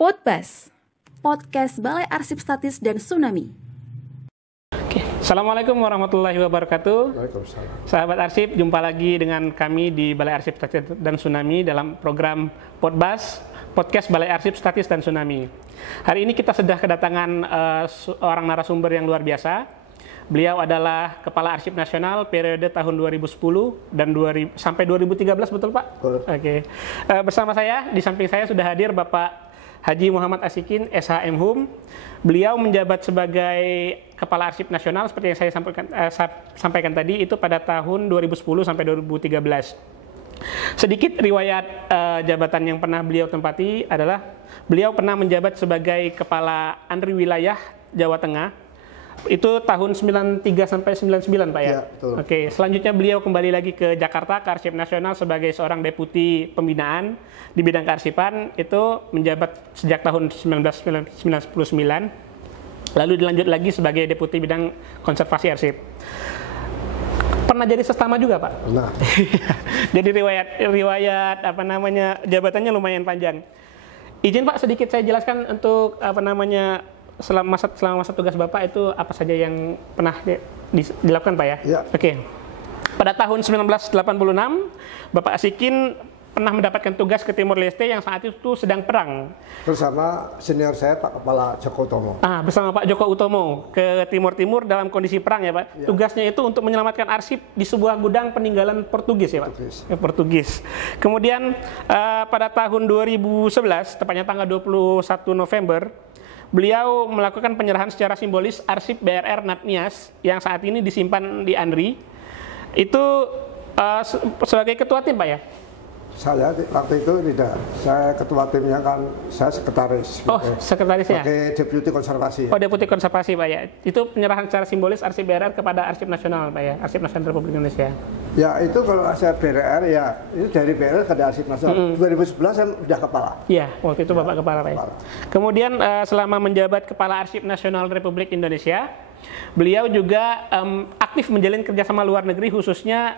Podbas, podcast Balai Arsip Statis dan Tsunami. Assalamualaikum warahmatullahi wabarakatuh. Waalaikumsalam. Sahabat Arsip, jumpa lagi dengan kami di Balai Arsip Statis dan Tsunami dalam program Podbas, podcast Balai Arsip Statis dan Tsunami. Hari ini kita sudah kedatangan orang narasumber yang luar biasa. Beliau adalah Kepala Arsip Nasional periode tahun 2010 dan sampai 2013, betul Pak? Betul. Oke. Bersama saya, di samping saya sudah hadir Bapak Haji Muhammad Asyikin, SHM-Hum. Beliau menjabat sebagai Kepala Arsip Nasional seperti yang saya sampaikan tadi itu pada tahun 2010 sampai 2013. Sedikit riwayat jabatan yang pernah beliau tempati adalah beliau pernah menjabat sebagai Kepala Andri Wilayah Jawa Tengah. Itu tahun 93 sampai 99 Pak ya? Ya, betul. Oke, selanjutnya beliau kembali lagi ke Jakarta, ke Arsip Nasional sebagai seorang deputi pembinaan di bidang kearsipan. Itu menjabat sejak tahun 1999. Lalu dilanjut lagi sebagai deputi bidang konservasi arsip. Pernah jadi sestama juga Pak? Pernah. Jadi riwayat jabatannya lumayan panjang. Izin Pak sedikit saya jelaskan untuk selama masa tugas Bapak itu apa saja yang pernah dilakukan Pak ya? Ya. Oke. Pada tahun 1986 Bapak Asyikin pernah mendapatkan tugas ke Timor Leste yang saat itu sedang perang. Bersama senior saya Pak Kepala Joko Utomo. Bersama Pak Joko Utomo ke Timur dalam kondisi perang ya Pak. Ya. Tugasnya itu untuk menyelamatkan arsip di sebuah gudang peninggalan Portugis ya Pak. Portugis. Kemudian pada tahun 2011, tepatnya tanggal 21 November, beliau melakukan penyerahan secara simbolis arsip BRR Natnias yang saat ini disimpan di Andri. Itu sebagai ketua tim Pak ya? Saya waktu itu tidak, saya ketua timnya kan, saya sekretaris. Oh, sekretaris ya? Sebagai deputi konservasi. Oh, deputi konservasi Pak ya? Itu penyerahan secara simbolis arsip BRR kepada Arsip Nasional Pak ya? Arsip Nasional Republik Indonesia. Ya, itu kalau arsip BRR ya, itu dari BRR ke Arsip Nasional. 2011 saya sudah kepala. Iya, waktu itu Bapak kepala Pak ya? Kemudian selama menjabat Kepala Arsip Nasional Republik Indonesia, beliau juga aktif menjalin kerjasama luar negeri khususnya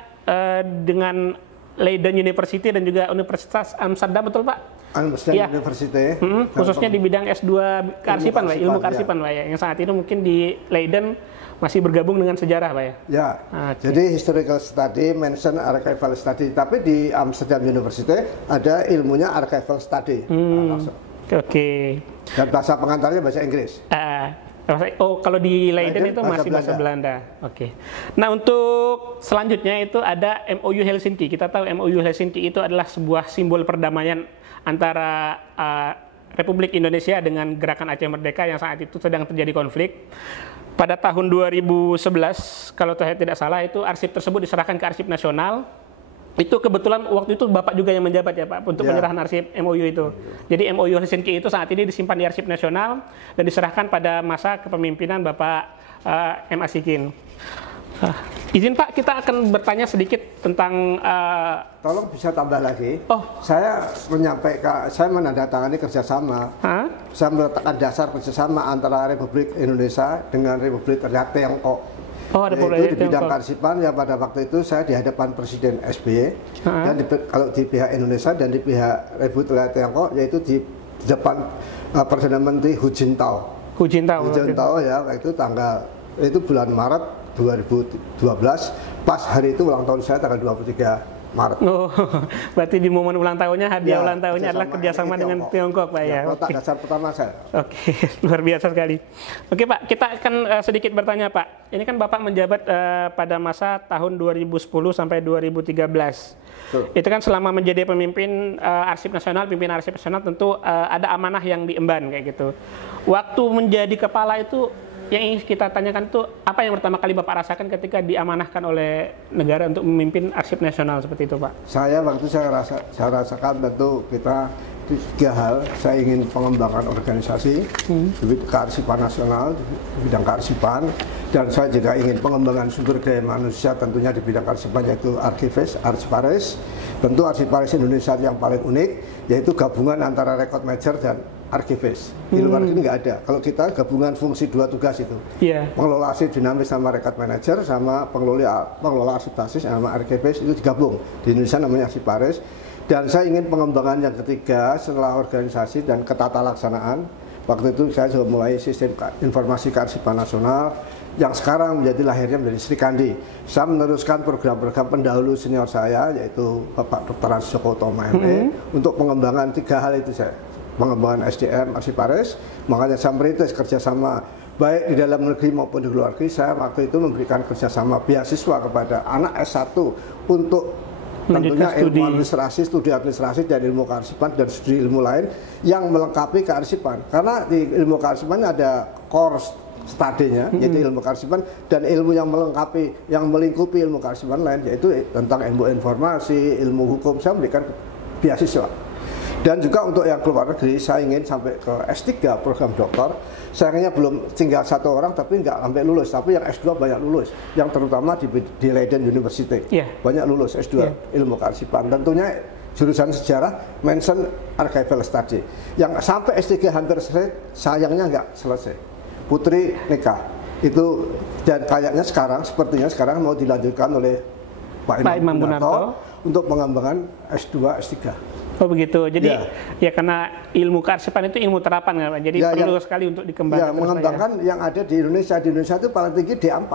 dengan Leiden University dan juga Universitas Amsterdam, betul Pak? Amsterdam ya. University. Khususnya di bidang S2 kearsipan Pak, ilmu kearsipan Pak ya. Yang saat itu mungkin di Leiden masih bergabung dengan sejarah Pak ya? Ya, jadi historical study, mention archival study. Tapi di Amsterdam University ada ilmunya archival study. Oke. Dan bahasa pengantarnya bahasa Inggris. Kalau di Leiden itu masih bahasa Belanda. Oke. Nah, untuk selanjutnya itu ada MOU Helsinki. Kita tahu MOU Helsinki itu adalah sebuah simbol perdamaian antara Republik Indonesia dengan Gerakan Aceh Merdeka yang saat itu sedang terjadi konflik. Pada tahun 2011, kalau saya tidak salah, itu arsip tersebut diserahkan ke Arsip Nasional. Itu kebetulan waktu itu Bapak juga yang menjabat ya Pak untuk penyerahan arsip MOU itu. Jadi MOU Helsinki itu saat ini disimpan di Arsip Nasional dan diserahkan pada masa kepemimpinan Bapak M. Asyikin. Izin Pak, kita akan bertanya sedikit tentang tolong bisa tambah lagi. Saya menandatangani kerjasama. Saya meletakkan dasar kerjasama antara Republik Indonesia dengan Republik Rakyat Tiongkok. Yaitu di bidang kearsipan yang pada waktu itu saya di hadapan Presiden SBY dan kalau di pihak Indonesia dan di pihak Republik Rakyat Tiongkok yaitu di depan Perdana Menteri Hu Jintao. Hu Jintao ya, itu bulan Maret 2012, pas hari itu ulang tahun saya tanggal 23 Maret. Oh, berarti di momen ulang tahunnya, hadiah ulang tahunnya adalah kerjasama dengan Tiongkok Pak ya? Letak dasar pertama saya. Oke, luar biasa sekali. Oke Pak, kita akan sedikit bertanya Pak. Ini kan Bapak menjabat pada masa tahun 2010 sampai 2013. Itu kan selama menjadi pemimpin Arsip Nasional, pimpinan Arsip Nasional tentu ada amanah yang diemban kayak gitu. Waktu menjadi kepala itu yang ingin kita tanyakan itu apa yang pertama kali Bapak rasakan ketika diamanahkan oleh negara untuk memimpin Arsip Nasional seperti itu Pak? Saya rasakan tentu kita tiga hal. Saya ingin pengembangan organisasi di kearsipan nasional, di bidang kearsipan, dan saya juga ingin pengembangan sumber daya manusia tentunya di bidang kearsipan yaitu arkivis, arsiparis. Tentu arsiparis Indonesia yang paling unik yaitu gabungan antara record manager dan arkivis. Di luar ini nggak ada. Kalau kita gabungan fungsi dua tugas itu, pengelola arsip dinamis sama record manager sama pengelola arsip basis sama arkivis itu digabung. Di Indonesia namanya arsiparis. Dan saya ingin pengembangan yang ketiga setelah organisasi dan ketata laksanaan. Waktu itu saya sudah mulai sistem informasi kearsipan nasional yang sekarang menjadi lahirnya menjadi Sri Kandi. Saya meneruskan program-program pendahulu senior saya yaitu Bapak Dr. Hans Joko Utama ME untuk pengembangan 3 hal itu saya. Pengembangan SDM Arsiparis, makanya saya merintis kerjasama baik di dalam negeri maupun di luar negeri. Saya waktu itu memberikan kerjasama beasiswa kepada anak S1 untuk tentunya ilmu administrasi, studi administrasi dan ilmu kearsipan dan studi ilmu lain yang melengkapi kearsipan. Karena di ilmu kearsipan ada core studinya, yaitu ilmu kearsipan, dan ilmu yang melengkapi, yang melingkupi ilmu kearsipan lain, yaitu tentang ilmu informasi, ilmu hukum. Saya memberikan beasiswa. Dan juga untuk yang keluar negeri, saya ingin sampai ke S3 program doktor. Sayangnya belum tinggal 1 orang, tapi nggak sampai lulus. Tapi yang S2 banyak lulus. Yang terutama di Leiden University. Banyak lulus S2 ilmu kearsipan. Tentunya jurusan sejarah, mention archival study. Yang sampai S3 hampir selesai, sayangnya nggak selesai. Putri nikah. Itu dan kayaknya sepertinya sekarang mau dilanjutkan oleh Pak Imam Gunarto untuk pengembangan S2, S3. Oh begitu, jadi ya karena ilmu kearsipan itu ilmu terapan kan Pak, jadi perlu sekali untuk dikembangkan. Ya, mengembangkan yang ada di Indonesia. Di Indonesia itu paling tinggi D4.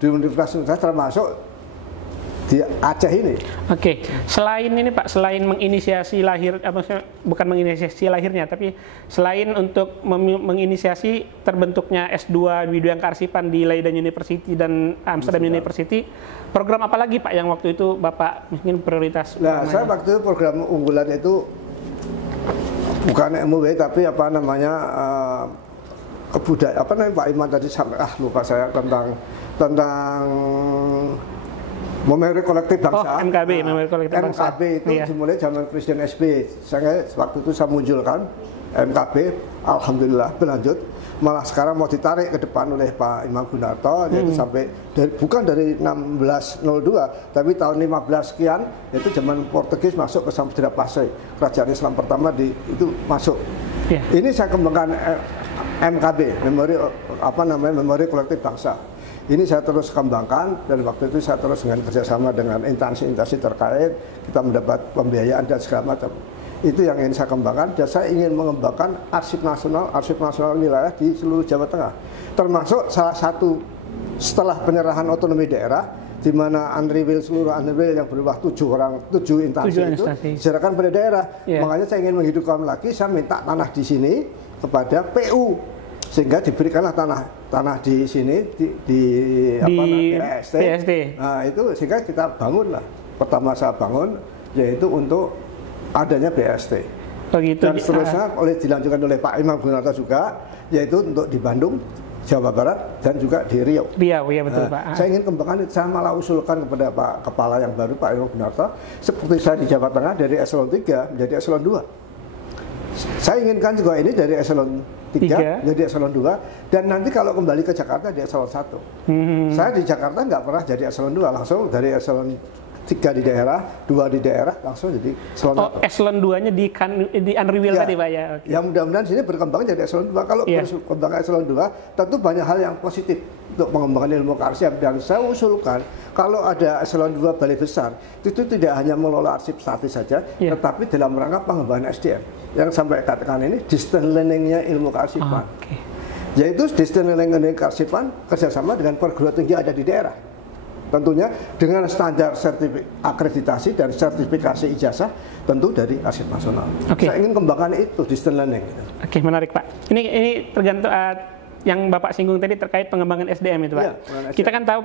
Di universitas termasuk di Aceh ini. Oke, selain ini Pak, selain menginisiasi lahir, bukan menginisiasi lahirnya, tapi selain untuk menginisiasi terbentuknya S2 di bidang kearsipan di Leiden University dan Amsterdam University, program apa lagi Pak yang waktu itu Bapak mungkin prioritas? Nah, saya waktu itu program unggulan itu bukan MUW tapi apa namanya kebudayaan, apa namanya Pak Iman tadi sampai lupa saya tentang memori kolektif bangsa. MKB, memori kolektif bangsa. MKB itu dimulai zaman Presiden SBY. Saya waktu itu saya munculkan MKB, alhamdulillah berlanjut. Malah sekarang mau ditarik ke depan oleh Pak Imam Gunarto, yaitu sampai bukan dari 1602, tapi tahun 15 sekian, yaitu zaman Portugis masuk ke Samudra Pasai, kerajaan Islam pertama itu masuk. Ini saya kembangkan MKB, memori kolektif bangsa. Ini saya terus kembangkan dan waktu itu saya terus dengan kerjasama dengan instansi-instansi terkait, kita mendapat pembiayaan dan segala macam. Itu yang ingin saya kembangkan dan saya ingin mengembangkan arsip nasional wilayah di seluruh Jawa Tengah. Termasuk salah satu setelah penyerahan otonomi daerah, di mana seluruh Unreal yang berubah 7 instansi itu diserahkan pada daerah. Makanya saya ingin menghidupkan lagi, saya minta tanah di sini kepada PU. Sehingga diberikanlah tanah di sini di BSD. Nah, itu sehingga kita bangunlah. Pertama saya bangun yaitu untuk adanya BSD. Dan seterusnya dilanjutkan oleh Pak Imam Gunarto juga, yaitu untuk di Bandung, Jawa Barat dan juga di Riau. Iya betul Pak. Saya ingin kembangkan itu, saya malah usulkan kepada Pak Kepala yang baru Pak Imam Gunarto, seperti saya di Jawa Tengah dari eselon 3 menjadi eselon 2. Saya inginkan juga ini dari eselon 3 jadi eselon 2 dan nanti kalau kembali ke Jakarta di eselon 1. Saya di Jakarta nggak pernah jadi eselon 2, langsung dari eselon 3 di daerah, 2 di daerah, langsung jadi eselon 1. Eselon 2-nya di Unreal tadi Pak ya? Ya mudah-mudahan sini berkembang jadi eselon 2. Kalau berkembang eselon 2, tentu banyak hal yang positif untuk pengembangan ilmu kearsipan. Dan saya usulkan, kalau ada eselon 2 balai besar, itu tidak hanya mengelola arsip statis saja, tetapi dalam rangka pengembangan SDM. Yang sampai katakan ini, distance learning-nya ilmu kearsipan. Yaitu distance learning kearsipan kerjasama dengan perguruan tinggi ada di daerah. Tentunya dengan standar akreditasi dan sertifikasi ijazah tentu dari arsip nasional. Saya ingin kembangkan itu distance learning. Menarik Pak. Ini tergantung yang Bapak singgung tadi terkait pengembangan SDM itu Pak. Kita kan tahu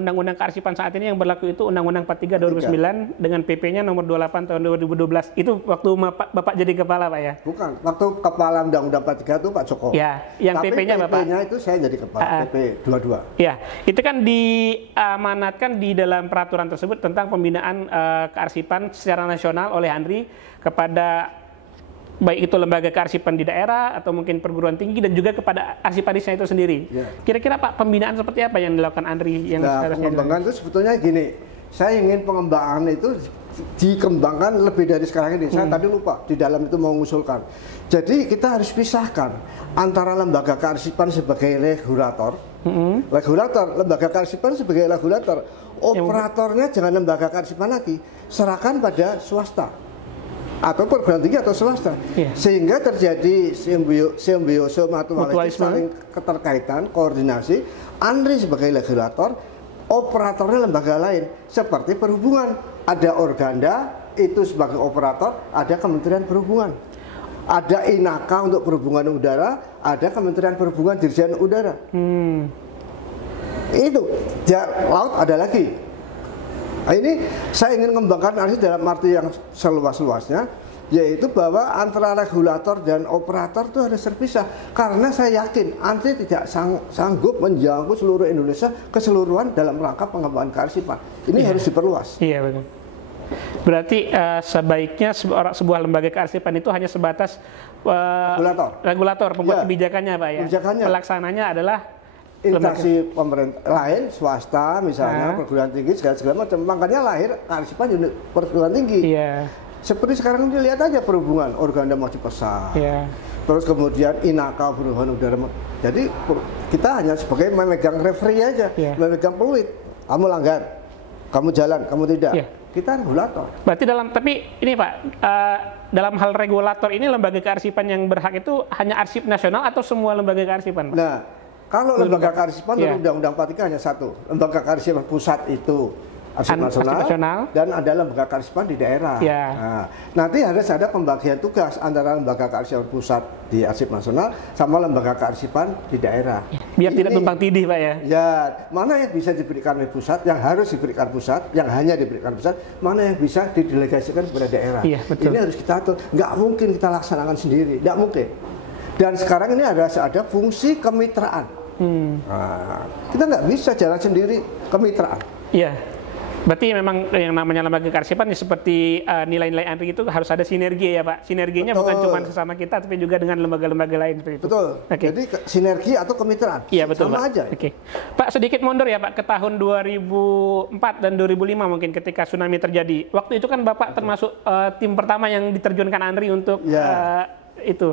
Undang-Undang Kearsipan saat ini yang berlaku itu Undang-Undang 43 2009 dengan PP-nya nomor 28 tahun 2012. Itu waktu Bapak jadi kepala Pak ya? Bukan, waktu kepala Undang-Undang 43 itu Pak Joko. Ya, yang PP-nya Bapak. PP-nya itu saya jadi kepala, PP 22. Ya, itu kan diamanatkan di dalam peraturan tersebut tentang pembinaan kearsipan secara nasional oleh ANRI kepada baik itu lembaga kearsipan di daerah atau mungkin perguruan tinggi dan juga kepada arsiparisnya itu sendiri. Kira-kira Pak, pembinaan seperti apa yang dilakukan ANRI yang pengembangan itu sebetulnya gini, saya ingin pengembangan itu dikembangkan lebih dari sekarang ini. Saya tadi lupa di dalam itu mau mengusulkan. Jadi kita harus pisahkan antara lembaga kearsipan sebagai regulator, lembaga kearsipan sebagai regulator, operatornya jangan lembaga kearsipan lagi, serahkan pada swasta atau perguruan tinggi atau swasta, sehingga terjadi simbiose mutualisme, saling keterkaitan, koordinasi. ANRI sebagai regulator, operatornya lembaga lain seperti perhubungan, ada Organda itu sebagai operator, ada Kementerian Perhubungan, ada INAKA untuk perhubungan udara, ada Kementerian Perhubungan Dirjen Udara. Itu laut ada lagi. Nah, ini saya ingin mengembangkan ANRI dalam arti yang seluas-luasnya, yaitu bahwa antara regulator dan operator itu harus terpisah. Karena saya yakin ANRI tidak sanggup menjangkau seluruh Indonesia keseluruhan dalam rangka pengembangan kearsipan. Ini harus diperluas. Iya, betul. Berarti sebaiknya sebuah lembaga kearsipan itu hanya sebatas regulator pembuat kebijakannya, Pak ya. Pelaksananya adalah instansi pemerintah lain, swasta misalnya, perguruan tinggi segala macam. Makanya lahir kearsipan unit perguruan tinggi. Seperti sekarang ini lihat aja perhubungan, Organda mau dipesah. Terus kemudian INAKA perhubungan udara. Jadi kita hanya sebagai memegang referee aja, memegang peluit. Kamu langgar, kamu jalan, kamu tidak. Kita regulator. Berarti tapi ini Pak, dalam hal regulator ini lembaga kearsipan yang berhak itu hanya arsip nasional atau semua lembaga kearsipan, Pak? Nah, kalau lembaga kearsipan menurut Undang-Undang 43 hanya satu. Lembaga kearsipan pusat itu arsip nasional, dan ada lembaga kearsipan di daerah. Nah, nanti harus ada pembagian tugas antara lembaga kearsipan pusat di arsip nasional sama lembaga kearsipan di daerah. Biar tidak tumpang tindih, Pak ya. Ya, mana yang bisa diberikan oleh pusat, yang harus diberikan pusat, yang hanya diberikan pusat, mana yang bisa didelegasikan kepada daerah. Betul. Ini harus kita atur. Nggak mungkin kita laksanakan sendiri, nggak mungkin. Dan sekarang ini ada fungsi kemitraan. Nah, kita nggak bisa jalan sendiri, kemitraan. Berarti memang yang namanya lembaga kearsipan seperti nilai-nilai ANRI itu harus ada sinergi ya Pak. Sinerginya bukan cuma sesama kita, tapi juga dengan lembaga-lembaga lain seperti itu. Betul. Jadi sinergi atau kemitraan. Betul, sama Pak. aja. Pak, sedikit mundur ya Pak ke tahun 2004 dan 2005 mungkin ketika tsunami terjadi. Waktu itu kan Bapak termasuk tim pertama yang diterjunkan ANRI untuk itu.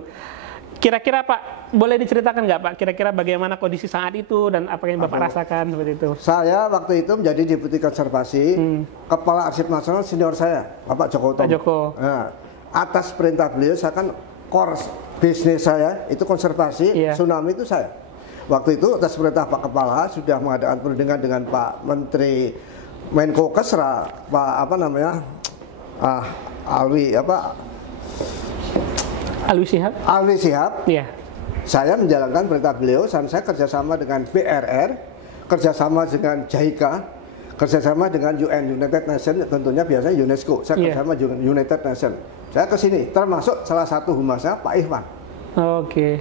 Kira-kira Pak, boleh diceritakan nggak Pak, kira-kira bagaimana kondisi saat itu dan apa yang Bapak rasakan seperti itu? Saya waktu itu menjadi Deputi Konservasi, Kepala Arsip Nasional senior saya, Bapak Joko Utomo. Pak Joko. Nah, atas perintah beliau, saya kan core bisnis saya, itu konservasi, tsunami itu saya. Waktu itu atas perintah Pak Kepala, sudah mengadakan perundingan dengan Pak Menteri Menko Kesra, Pak Alwi Shihab. Saya menjalankan perintah beliau, dan saya kerjasama dengan BRR, kerjasama dengan JICA, kerjasama dengan UN, United Nations, tentunya biasanya UNESCO. Saya kerjasama dengan United Nations. Saya ke sini, termasuk salah satu humasnya Pak Ikhwan.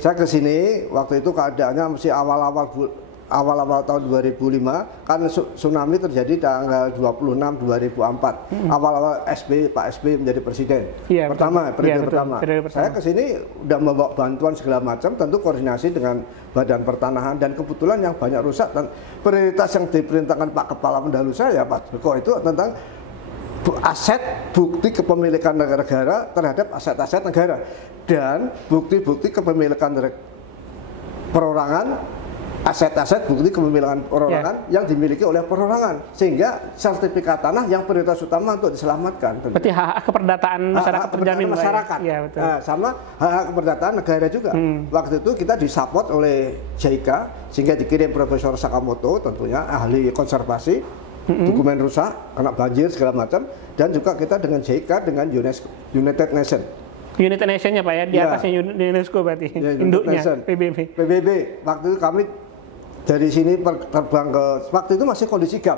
Saya ke sini, waktu itu keadaannya masih awal-awal tahun 2005, kan tsunami terjadi tanggal 26 2004. Awal-awal Pak SBY menjadi presiden. Periode pertama. Saya ke sini udah membawa bantuan segala macam, tentu koordinasi dengan Badan Pertanahan, dan kebetulan yang banyak rusak, dan prioritas yang diperintahkan Pak Kepala pendahulu saya, Pak Joko, itu tentang aset bukti kepemilikan negara terhadap aset-aset negara dan bukti-bukti kepemilikan perorangan, aset-aset bukti kepemilikan perorangan yang dimiliki oleh perorangan, sehingga sertifikat tanah yang prioritas utama untuk diselamatkan. Berarti hak terdataan masyarakat terjamin, masyarakat. Betul. Nah, sama hak keperdataan negara juga. Waktu itu kita disupport oleh JICA, sehingga dikirim Profesor Sakamoto, tentunya ahli konservasi, dokumen rusak, kena banjir segala macam, dan juga kita dengan JICA dengan UNESCO, United Nations. United Nation-nya Pak ya, di atasnya UNESCO berarti, induknya PBB. Waktu itu kami dari sini terbang ke, waktu itu masih kondisi GAM,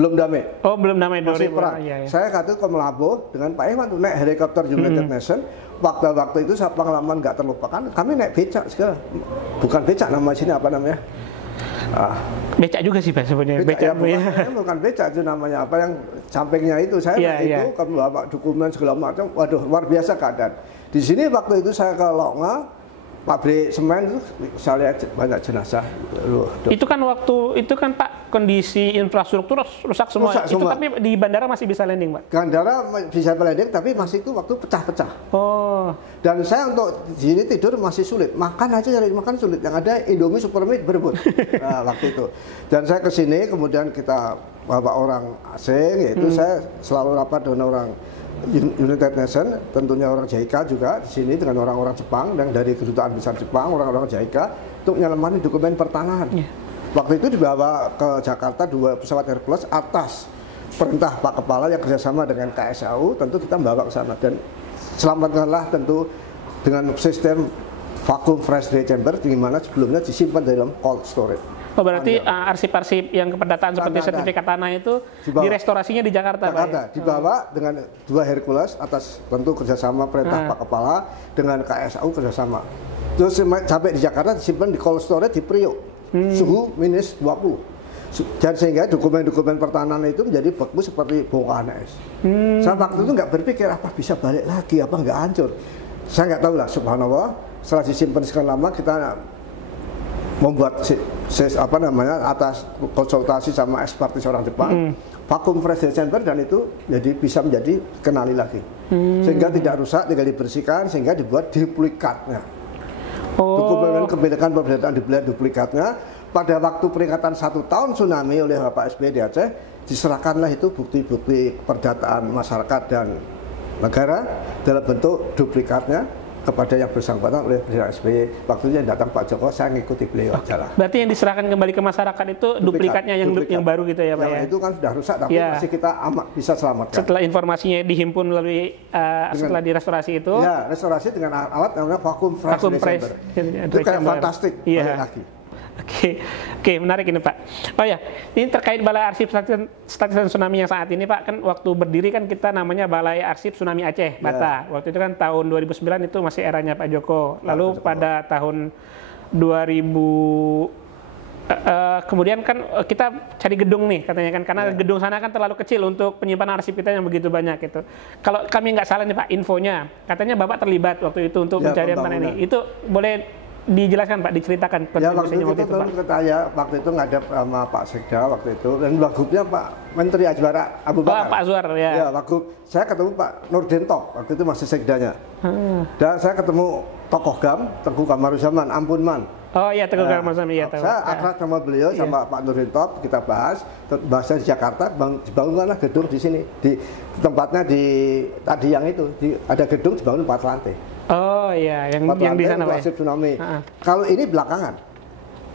belum damai. Belum damai, masih perang. Saya waktu itu ke Melabuh dengan Pak Ikhwan, naik helikopter United Nation. Waktu itu saya pengalaman nggak terlupakan. Kami naik becak segala, bukan becak nama sini apa namanya? Becak juga sih Pak sebenarnya. Becak bukan becak, itu namanya apa yang sampingnya itu. Saya naik itu ke bawa dokumen segala macam. Waduh, luar biasa keadaan. Di sini waktu itu saya ke Loknga, pabrik semen itu saya lihat banyak jenazah. Itu kan Pak kondisi infrastruktur rusak semua. Itu tapi di bandara masih bisa landing, Pak? Bandara bisa landing tapi masih itu waktu pecah-pecah. Oh. Dan saya untuk di sini tidur masih sulit. Makan aja cari makan sulit. Yang ada Indomie Supermeat berebut. Nah, waktu itu. Dan saya ke sini kemudian kita bawa orang asing, yaitu saya selalu rapat dengan orang United Nations, tentunya orang JICA juga di sini dengan orang-orang Jepang dan dari kedutaan besar Jepang, orang-orang JICA untuk menyelamatin dokumen pertanahan. Waktu itu dibawa ke Jakarta 2 pesawat Hercules atas perintah Pak Kepala yang kerjasama dengan KSAU, tentu kita membawa ke sana dan selamatkanlah tentu dengan sistem vacuum fresh dry chamber di mana sebelumnya disimpan dalam cold storage. Oh berarti arsip-arsip yang kependataan seperti sertifikat tanah itu direstorasinya di Jakarta, Pak? Ya? Dibawa dengan 2 Hercules atas tentu kerjasama perintah Pak Kepala dengan KSAU kerjasama. Terus sampai di Jakarta disimpan di cold storage di Priok, suhu minus 20. Dan sehingga dokumen-dokumen pertahanan itu menjadi beku seperti bongkahan es. Saya waktu itu nggak berpikir apa bisa balik lagi, apa nggak hancur. Saya nggak tahu lah, subhanallah. Setelah disimpan sekian lama kita membuat atas konsultasi sama ekspertis orang Jepang, vacuum fresh dry chamber dan itu jadi bisa menjadi kenali lagi, sehingga tidak rusak, tinggal dibersihkan sehingga dibuat duplikatnya. Dokumen kebinekaan pemberdayaan dibuat duplikatnya. Pada waktu peringatan 1 tahun tsunami oleh Bapak SBY di Aceh, diserahkanlah itu bukti-bukti perdataan masyarakat dan negara dalam bentuk duplikatnya kepada yang bersangkutan oleh Presiden SBY. Waktunya datang Pak Joko, saya ngikuti beliau aja lah. Berarti yang diserahkan kembali ke masyarakat itu duplikatnya yang baru gitu ya Pak ya? Itu kan sudah rusak tapi masih kita bisa selamatkan. Setelah informasinya dihimpun melalui setelah direstorasi itu? Ya, restorasi dengan alat namanya vacuum fresh dry chamber. Itu kayak fantastik. Iya. Lagi. Oke, menarik ini Pak. Oh ya, ini terkait Balai Arsip Statis dan Tsunami yang saat ini Pak, kan waktu berdiri kan kita namanya Balai Arsip Tsunami Aceh, Bata. Waktu itu kan tahun 2009 itu masih eranya Pak Joko. Lalu pada tahun 2000 kemudian kan kita cari gedung nih katanya kan, karena gedung sana kan terlalu kecil untuk penyimpanan arsip kita yang begitu banyak gitu. Kalau kami nggak salah nih Pak, infonya katanya Bapak terlibat waktu itu untuk pencarian tanah ini. Itu boleh dijelaskan Pak, diceritakan kontribusinya waktu itu Pak. Waktu itu ngadep sama Pak Sekda waktu itu dan wagubnya Pak Menteri Azwara Abu Bakar. Pak Azwar ya. Ya, wagub. Saya ketemu Pak Nurdin Top waktu itu masih Sekdanya. Dan saya ketemu tokoh GAM Tengku Kamaruzaman, Ampun Man. Oh iya, Tengku Kamaruzaman iya tahu. Saya akrab sama beliau sama Pak Nurdin Top, kita bahasnya di Jakarta, dibangunlah gedung di sini di tempatnya di tadi yang itu ada gedung dibangun 4 lantai. Oh iya, yang di sana Pak. Tsunami. Kalau ini belakangan.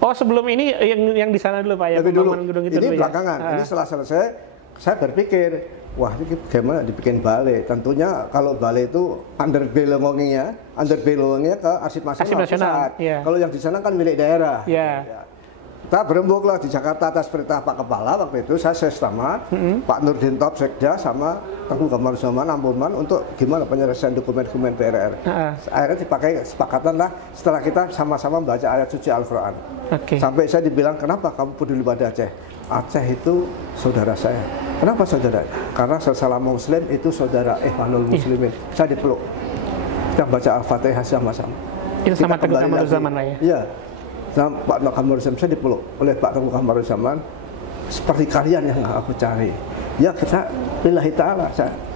Oh sebelum ini yang di sana dulu Pak ya. Gedung itu ini belakangan. Ini setelah selesai, saya berpikir, wah ini bagaimana dibikin balai. Tentunya kalau balai itu under belongingnya ke Arsip Nasional. Yeah. Kalau yang di sana kan milik daerah. Yeah. Ya. Kita berembuklah di Jakarta atas perintah Pak Kepala waktu itu saya sesama Pak Nurdin Top Sekda sama Tengku Kamaruzaman Ampunman untuk gimana penyelesaian dokumen-dokumen PRR. Akhirnya dipakai kesepakatan lah setelah kita sama-sama membaca ayat suci Al-Quran. Sampai saya dibilang, kenapa kamu peduli pada Aceh? Aceh itu saudara saya. Kenapa saudara? Karena sesama Muslim itu saudara Ikhwanul Muslimin. Saya dipeluk. Kita baca Al-Fatihah sama-sama. Itu sama Tengku Kamaruzaman lah ya? Iya. Nah, Pak Kamaruzaman saya dipeluk oleh Pak Tengku Kamaruzaman seperti kalian yang aku cari. Ya kita lillahi ta'ala,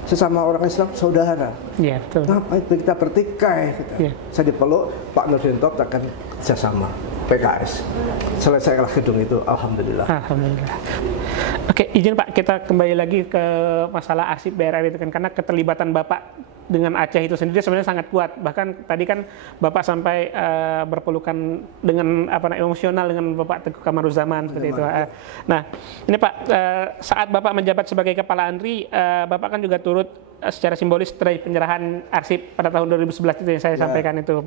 sesama orang Islam saudara. Iya, betul. Ngapain kita bertikai? Saya dipeluk, Pak Nurdin Top akan kerjasama PKS. Selesailah gedung itu, alhamdulillah. Alhamdulillah. Oke, izin Pak, kita kembali lagi ke masalah arsip BRR itu kan, karena keterlibatan Bapak dengan Aceh itu sendiri sebenarnya sangat kuat. Bahkan tadi kan Bapak sampai berpelukan dengan emosional dengan Bapak Tengku Kamaruzaman seperti itu. Nah, ini Pak, saat Bapak menjabat sebagai Kepala ANRI, Bapak kan juga turut secara simbolis dari penyerahan arsip pada tahun 2011 itu yang saya sampaikan itu.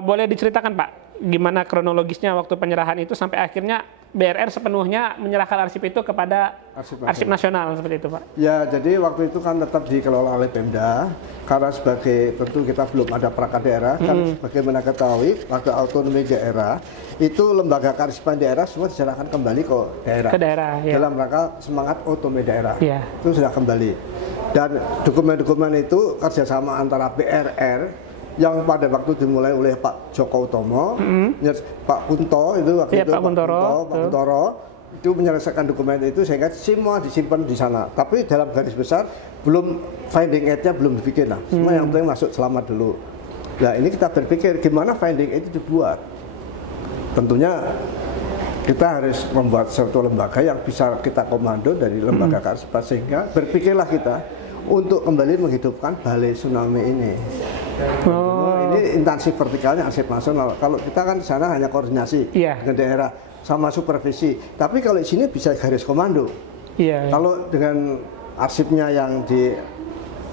Boleh diceritakan Pak, gimana kronologisnya waktu penyerahan itu sampai akhirnya BRR sepenuhnya menyerahkan arsip itu kepada Arsip Nasional seperti itu Pak? Ya, jadi waktu itu kan tetap dikelola oleh Pemda karena sebagai tentu kita belum ada perangkat daerah kan bagaimana ketahui waktu otonomi daerah itu lembaga kearsipan daerah semua diserahkan kembali ke daerah, dalam rangka semangat otonomi daerah itu sudah kembali dan dokumen-dokumen itu kerjasama antara BRR yang pada waktu dimulai oleh Pak Joko Utomo, Pak Kunto itu waktu itu Pak Kuntoro itu menyelesaikan dokumen itu sehingga semua disimpan di sana. Tapi dalam garis besar belum finding aid-nya belum dibikin lah. Semua yang penting masuk selamat dulu. Nah ini kita berpikir gimana finding aid itu dibuat. Tentunya kita harus membuat suatu lembaga yang bisa kita komando dari lembaga kearsipan, sehingga berpikirlah kita untuk kembali menghidupkan Balai Tsunami ini. Ini instansi vertikalnya arsip nasional. Kalau kita kan di sana hanya koordinasi dengan daerah sama supervisi. Tapi kalau di sini bisa garis komando. Kalau dengan arsipnya yang di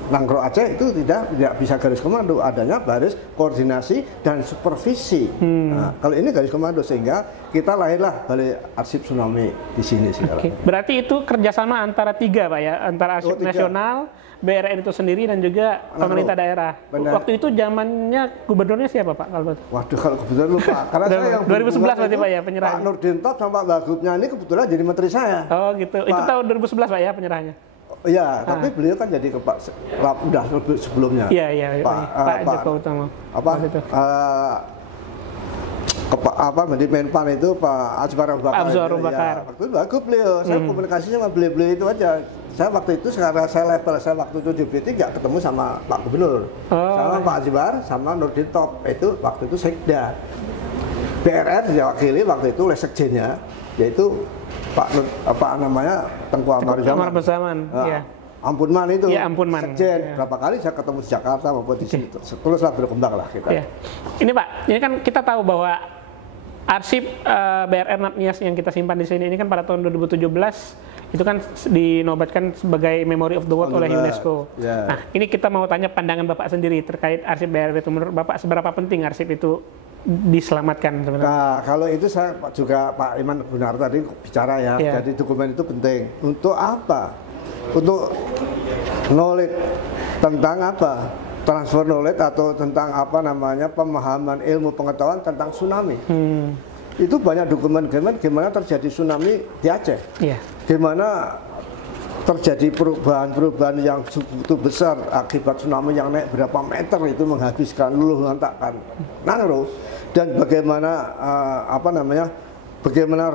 Nangro Aceh itu tidak bisa garis komando, adanya baris koordinasi dan supervisi. Nah, kalau ini garis komando, sehingga kita lahirlah Balai Arsip Tsunami di sini sekarang. Berarti itu kerjasama antara 3 Pak ya, antara Arsip Nasional, BRN itu sendiri dan juga pemerintah daerah. Waktu itu zamannya gubernurnya siapa Pak? Waduh, kalau gubernur lupa. Karena saya yang 2011 berarti Pak ya penyerahan. Pak Nurdin Top sama Pak Wagubnya ini kebetulan jadi menteri saya. Oh gitu. Itu tahun 2011 Pak ya penyerahannya. Iya, tapi beliau kan jadi udah sebelumnya. Iya, Pak Joko Utomo. Menteri Menpan itu Pak Azwar Abu Bakar. Waktu itu bagus beliau. Saya komunikasi sama beliau itu aja. Saya waktu itu saya waktu itu di B3 ketemu sama Pak Gubernur, sama Pak Azwar, sama Nurdin Top. Itu waktu itu Sekda. BRN diwakili waktu itu oleh sekjennya, yaitu Tengku Amar Zaman. Ampunman itu. Ampunman. Sekjen. Berapa kali saya ketemu di Jakarta maupun di sini. Teruslah berkembang lah kita. Ini Pak, ini kan kita tahu bahwa arsip BRN Nias yang kita simpan di sini ini kan pada tahun 2017 itu kan dinobatkan sebagai Memory of the World oleh UNESCO. Nah, ini kita mau tanya pandangan Bapak sendiri terkait arsip BRN itu. Menurut Bapak seberapa penting arsip itu diselamatkan sebenarnya? Nah, kalau itu saya juga Pak Iman benar tadi bicara ya. Jadi dokumen itu penting. Untuk apa? Untuk knowledge tentang apa? Transfer knowledge atau tentang pemahaman ilmu pengetahuan tentang tsunami. Itu banyak dokumen gimana terjadi tsunami di Aceh. Gimana terjadi perubahan-perubahan yang begitu besar akibat tsunami yang naik berapa meter itu menghabiskan luluh lantakan Nangro, dan bagaimana bagaimana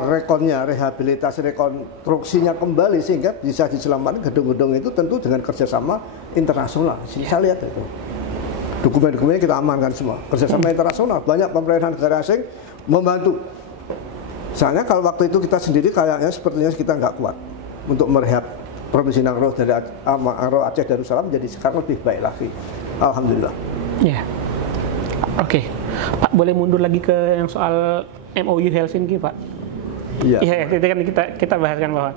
rehabilitasi rekonstruksinya kembali sehingga bisa diselamatkan gedung-gedung itu, tentu dengan kerjasama internasional. Saya lihat itu dokumen-dokumennya kita amankan semua, kerjasama internasional, banyak pemerintah negara asing membantu. Soalnya kalau waktu itu kita sendiri kayaknya sepertinya kita nggak kuat untuk merehab Provinsi Nangro dari Aceh Darussalam menjadi sekarang lebih baik lagi. Alhamdulillah. Oke. Pak, boleh mundur lagi ke yang soal MOU Helsinki, Pak? Iya, kita bahaskan bahwa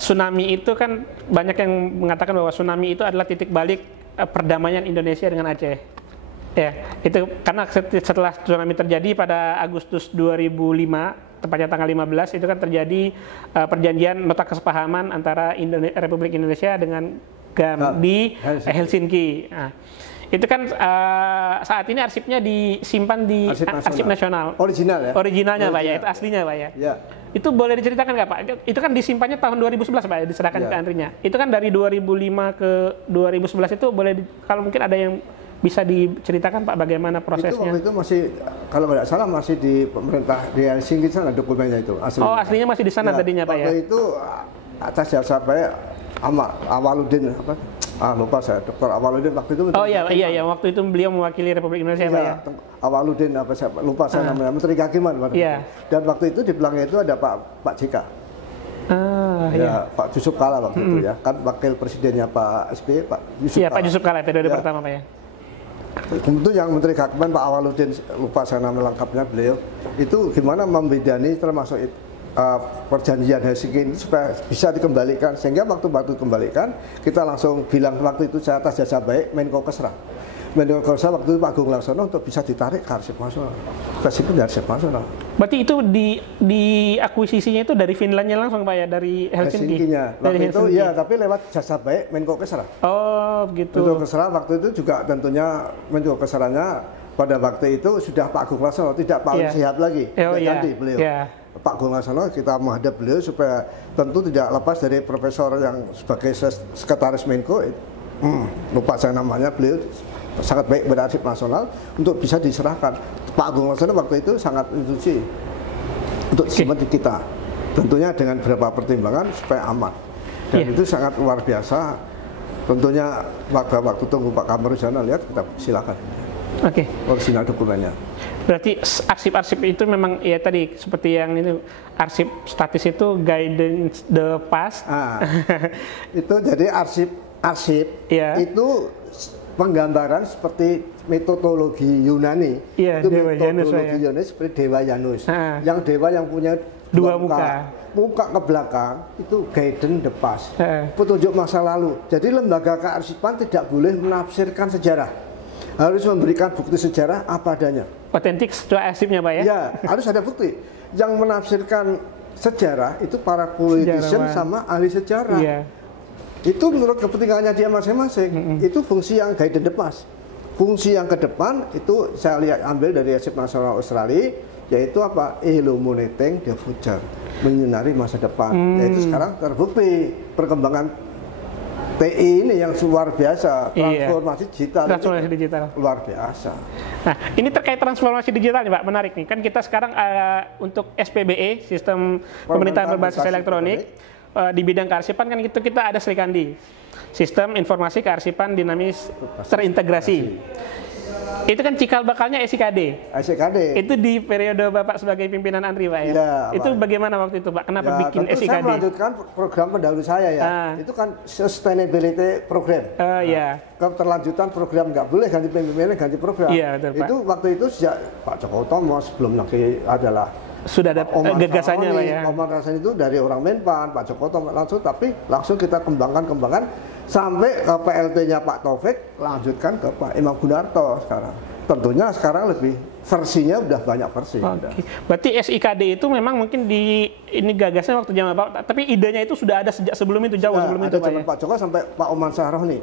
tsunami itu kan banyak yang mengatakan bahwa tsunami itu adalah titik balik perdamaian Indonesia dengan Aceh. Itu karena setelah tsunami terjadi pada Agustus 2005, tepatnya tanggal 15, itu kan terjadi perjanjian nota kesepahaman antara Republik Indonesia dengan GAM di Helsinki. Nah, itu kan saat ini arsipnya disimpan di Arsip Nasional. Originalnya Pak ya, itu aslinya Pak ya. Itu boleh diceritakan nggak Pak? Itu kan disimpannya tahun 2011 Pak ya, diserahkan ke Andrinya. Itu kan dari 2005 ke 2011 itu kalau mungkin ada yang bisa diceritakan Pak bagaimana prosesnya? Itu masih, kalau nggak salah masih di pemerintah di Helsinki sana dokumennya itu. Aslinya masih di sana tadinya Pak ya? Waktu itu atas jasa Pak Awaludin lupa saya, Dr. Awaludin waktu itu. Waktu itu beliau mewakili Republik Indonesia Pak ya? Awaludin lupa saya namanya, Menteri Kehakiman. Dan waktu itu di belakangnya itu ada Pak JK. Pak Yusuf Kala waktu itu ya, kan wakil presidennya Pak SBY, Pak Yusuf Kala. Pak Yusuf Kala periode pertama Pak ya. Tentu yang Menteri Kehakiman Pak Awaludin, lupa saya nama lengkapnya beliau, itu gimana membidani termasuk perjanjian Helsinki ini supaya bisa dikembalikan, sehingga waktu dikembalikan kita langsung bilang waktu itu saya atas jasa baik Menko Kesra waktu itu Pak Agung Laksono untuk bisa ditarik ke arsip nasional. Presiden dari arsip nasional. Berarti itu di akuisisinya itu dari Finlandnya langsung Pak ya, dari Helsinki? Waktu itu ya, tapi lewat jasa baik Menko Kesra. Oh begitu. Menko Kesra waktu itu juga tentunya Menko Kesranya pada waktu itu sudah Pak Agung Laksono, tidak Pak Sihab lagi. Ganti beliau. Pak Agung Laksono kita menghadap beliau supaya tentu tidak lepas dari profesor yang sebagai sekretaris Menko, lupa saya namanya, beliau sangat baik pada arsip nasional untuk bisa diserahkan. Pak Agung Laksono waktu itu sangat instruksi untuk disimpan di kita. Tentunya dengan beberapa pertimbangan supaya aman. Dan itu sangat luar biasa. Tentunya waktu tunggu Pak Kamarudin lihat, kita silakan. Original dokumennya. Berarti arsip-arsip itu memang ya tadi seperti yang itu arsip statis itu guidance the past. Itu jadi arsip itu penggambaran seperti metodologi Yunani. Itu metodologi Yunani seperti Dewa Janus. Yang dewa yang punya dua muka ke belakang itu guidance the past, petunjuk masa lalu. Jadi lembaga kearsipan tidak boleh menafsirkan sejarah, harus memberikan bukti sejarah apa adanya. Otentik sesuai arsipnya Pak ya? Ya, harus ada bukti. Yang menafsirkan sejarah itu para politician sama ahli sejarah. Itu menurut kepentingannya dia masing-masing. Itu fungsi yang guidance the past. Fungsi yang ke depan itu saya lihat ambil dari Arsip Nasional Australia, yaitu apa? Illuminating the future, menyinari masa depan. Yaitu sekarang terbukti perkembangan TI ini yang luar biasa, transformasi digital luar biasa. Nah, ini terkait transformasi digital nih Pak, menarik nih. Kan kita sekarang untuk SPBE, Sistem Pemerintahan Berbasis Elektronik, di bidang kearsipan kan kita ada Srikandi, Sistem Informasi Kearsipan Dinamis Terintegrasi. Itu kan cikal bakalnya SIKD. Itu di periode Bapak sebagai pimpinan ANRI Pak ya? Itu bagaimana waktu itu Pak? Kenapa bikin SIKD? Saya melanjutkan program pendahulu saya ya. Itu kan sustainability program. Keterlanjutan program, nggak boleh ganti pimpinan, ganti program. Betul, Pak. Itu waktu itu sejak Pak Joko Utomo sebelum lagi adalah sudah ada gagasannya Pak ya? Oman Rasani itu dari orang Menpan, Pak Joko Utomo langsung kita kembangkan sampai ke PLT-nya Pak Taufik, lanjutkan ke Pak Imam Gunarto sekarang. Tentunya sekarang lebih versinya udah banyak versi. Berarti SIKD itu memang mungkin ini gagasnya waktu zaman Pak, tapi idenya itu sudah ada sejak sebelum itu, jauh sebelum itu Pak ya? Pak Joko sampai Pak Oman Sahroni.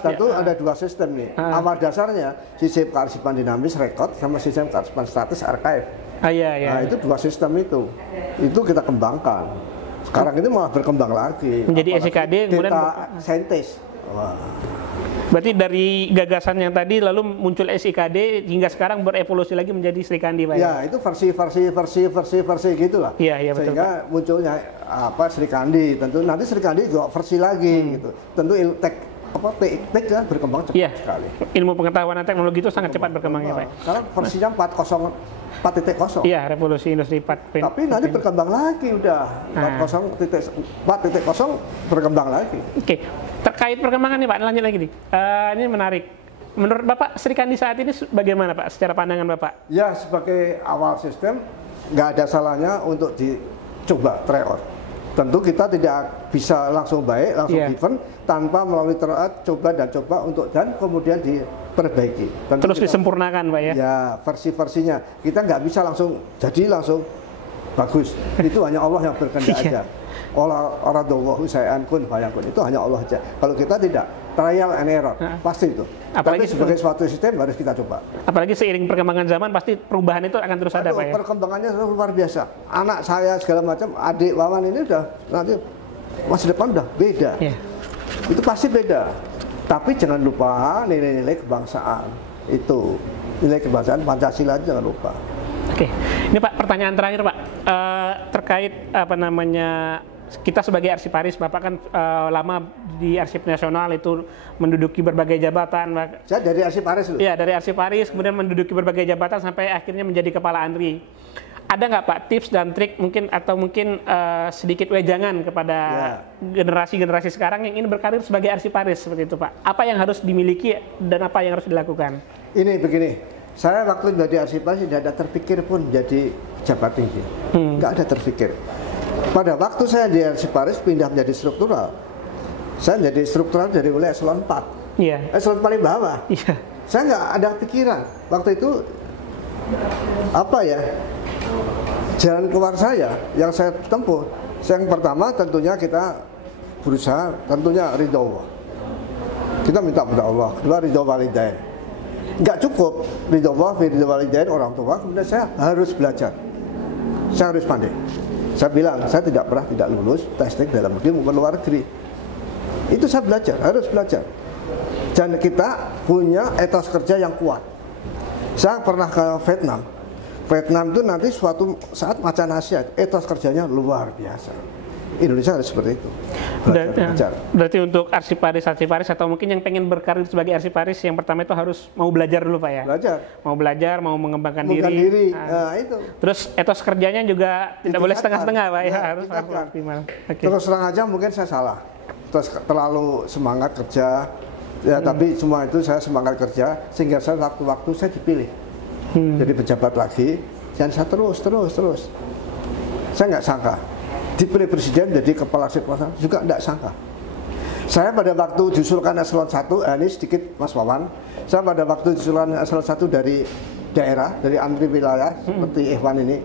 Tentu ada dua sistem nih. Awal dasarnya sistem kearsipan dinamis rekod sama sistem kearsipan statis archive. Nah, itu dua sistem itu kita kembangkan. Sekarang ini malah berkembang lagi. Menjadi SIKD kemudian saintis. Berarti dari gagasan yang tadi lalu muncul SIKD hingga sekarang berevolusi lagi menjadi Srikandi Pak ya? Itu versi gitulah. Iya betul. Sehingga munculnya Srikandi. Tentu nanti Srikandi juga versi lagi gitu. Tentu TIK kan berkembang cepat sekali. Ilmu pengetahuan dan teknologi itu sangat cepat berkembangnya Pak. Sekarang versinya 4.0. Iya, revolusi industri 4.0. Tapi nanti berkembang lagi udah 4.0 berkembang lagi. Terkait perkembangan nih Pak, lanjut lagi nih. Ini menarik. Menurut Bapak Srikandi saat ini bagaimana Pak secara pandangan Bapak? Ya, sebagai awal sistem nggak ada salahnya untuk dicoba tryout. Tentu kita tidak bisa langsung baik, langsung given tanpa melalui tryout, coba dan kemudian diperbaiki. Tentu terus disempurnakan Pak ya? Ya, versi-versinya. Kita nggak bisa langsung bagus. Itu hanya Allah yang berkehendak aja. Oradallahu syai'an kun fayakun. Itu hanya Allah aja. Kalau kita tidak, trial and error, pasti itu. Tapi sebagai suatu sistem harus kita coba. Apalagi seiring perkembangan zaman pasti perubahan itu akan terus ada Pak ya? Perkembangannya luar biasa. Anak saya segala macam, adik Wawan ini udah nanti masa depan udah beda. Itu pasti beda. Tapi jangan lupa nilai-nilai kebangsaan. Itu nilai kebangsaan Pancasila jangan lupa. Ini Pak, pertanyaan terakhir Pak, terkait kita sebagai arsiparis, Bapak kan lama di Arsip Nasional itu menduduki berbagai jabatan. Saya dari arsiparis loh. Iya, dari arsiparis kemudian menduduki berbagai jabatan sampai akhirnya menjadi kepala ANRI. Ada nggak Pak tips dan trik mungkin sedikit wejangan kepada generasi-generasi sekarang yang ingin berkarir sebagai arsiparis seperti itu Pak? Apa yang harus dimiliki dan apa yang harus dilakukan? Ini begini, saya waktu menjadi arsiparis tidak ada terpikir pun jadi pejabat tinggi, nggak ada terpikir. Pada waktu saya di arsiparis pindah menjadi struktural, saya menjadi struktural dari mulai eselon 4, eselon paling bawah. Saya nggak ada pikiran waktu itu jalan keluar saya yang saya tempuh. Yang pertama tentunya kita berusaha tentunya ridho Allah. Kita minta kepada Allah. Kedua ridho walidain. Nggak cukup ridho Allah, ridho walidain orang tua. Kemudian saya harus belajar. Saya harus pandai. Saya bilang, saya tidak pernah tidak lulus testing dalam negeri maupun luar negeri. Itu saya belajar, harus belajar. Dan kita punya etos kerja yang kuat. Saya pernah ke Vietnam. Vietnam itu nanti suatu saat macan Asia, etos kerjanya luar biasa. Indonesia harus seperti itu. Berarti untuk arsiparis atau mungkin yang pengen berkarir sebagai arsiparis, yang pertama itu harus mau belajar dulu Pak ya? Belajar, mau mengembangkan diri. Nah, itu. Terus etos kerjanya juga tidak boleh setengah-setengah Pak ya, harus optimal. Terus terang aja mungkin saya salah. Terus terlalu semangat kerja, ya tapi semua itu saya semangat kerja, sehingga saya waktu-waktu saya dipilih. Jadi pejabat lagi, dan saya terus. Saya nggak sangka. Dipilih presiden jadi kepala sekolah juga tidak sangka. Saya pada waktu diusulkan eselon 1, ini sedikit Mas Wawan, saya pada waktu diusulkan eselon 1 dari daerah, dari antri wilayah seperti Ikhwan ini,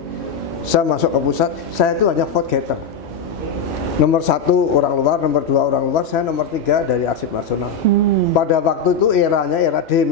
saya masuk ke pusat, saya itu hanya vote getter. Nomor 1 orang luar, nomor 2 orang luar, saya nomor 3 dari Arsip Nasional. Pada waktu itu era D